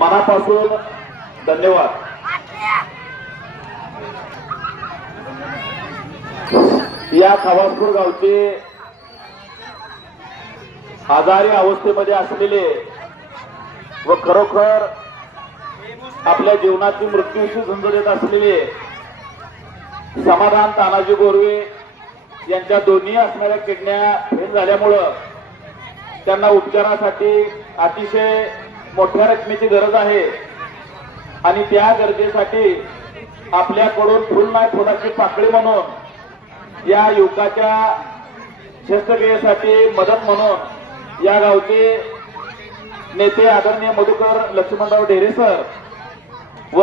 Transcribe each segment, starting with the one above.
मनापासून धन्यवाद. या खवासपूर गावचे आजारी अवस्थेमध्ये असलेले व खरोखर आपल्या जीवनाची मृत्यूशी झुंज देत असलेले समाधान तानाजी गोरवे यांच्या दोन्ही असणाऱ्या किडण्या फेल झाल्यामुळं त्यांना उपचारासाठी अतिशय मोठ्या रकमेची गरज आहे. आणि त्या गरजेसाठी आपल्याकडून फुल नाही फुलाची पाकळी म्हणून या युवकाच्या शस्त्रक्रियेसाठी मदत म्हणून या गावचे नेते आदरणीय मधुकर लक्ष्मणराव ढेरे सर व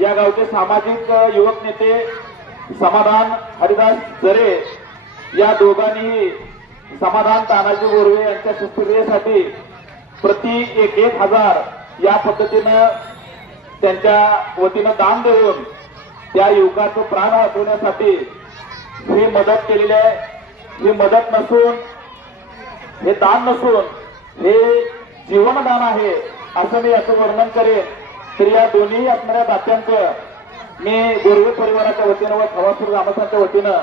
या गावचे सामाजिक युवक नेते समाधान हरिदास जरे या दोघांनीही समाधान तानाजी गोरवे यांच्या शस्त्रक्रियेसाठी प्रति एक एक हजार या पद्धतीनं त्यांच्या वतीनं दान देऊन त्या युवकाचं प्राण वाचवण्यासाठी ही मदत केलेली आहे. ही मदत नसून हे दान नसून हे जीवनदान आहे असं मी याचं वर्णन करेन. तर या दोन्ही असणाऱ्या दात्यांचं मी गोरवे परिवाराच्या वतीनं व खवासूर ग्रामस्थांच्या वतीनं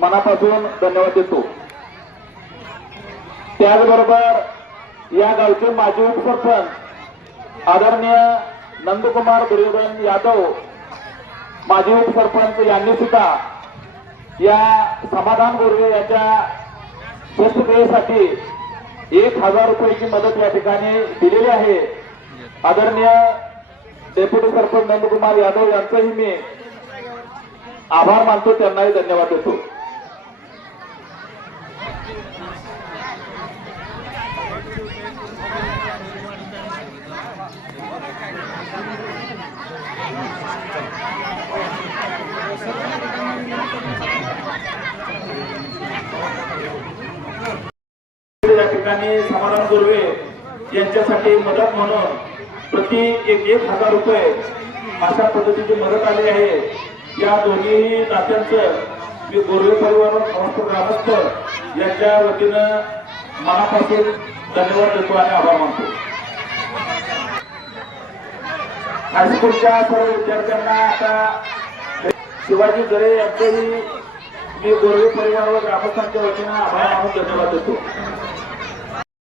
मनापासून धन्यवाद देतो. त्याचबरोबर या गावचे माजी उपसरपंच आदरणीय नंदकुमार दुर्योधन यादव माजी उपसरपंच यांनी सुद्धा या समाधान गोरवे याच्या शस्त्रक्रियेसाठी एक हजार रुपयाची मदत या ठिकाणी दिलेली आहे. आदरणीय डेप्युटी सरपंच नंदकुमार यादव यांचंही मी आभार मानतो त्यांनाही धन्यवाद देतो. ठिकाणी समाधान गुरवे यांच्यासाठी मदत म्हणून प्रति एक एक हजार रुपये अशा पद्धतीची मदत आली आहे. या दोन्ही नात्यांचं मी गोरवे परिवार व समस्त ग्रामस्थ यांच्या वतीनं मनापासून धन्यवाद देतो आणि आभार मानतो. हायस्कूलच्या सर्व विद्यार्थ्यांना आता शिवाजी जरे यांचेही मी गोरवे परिवार व ग्रामस्थांच्या वतीनं आभार मानून धन्यवाद देतो.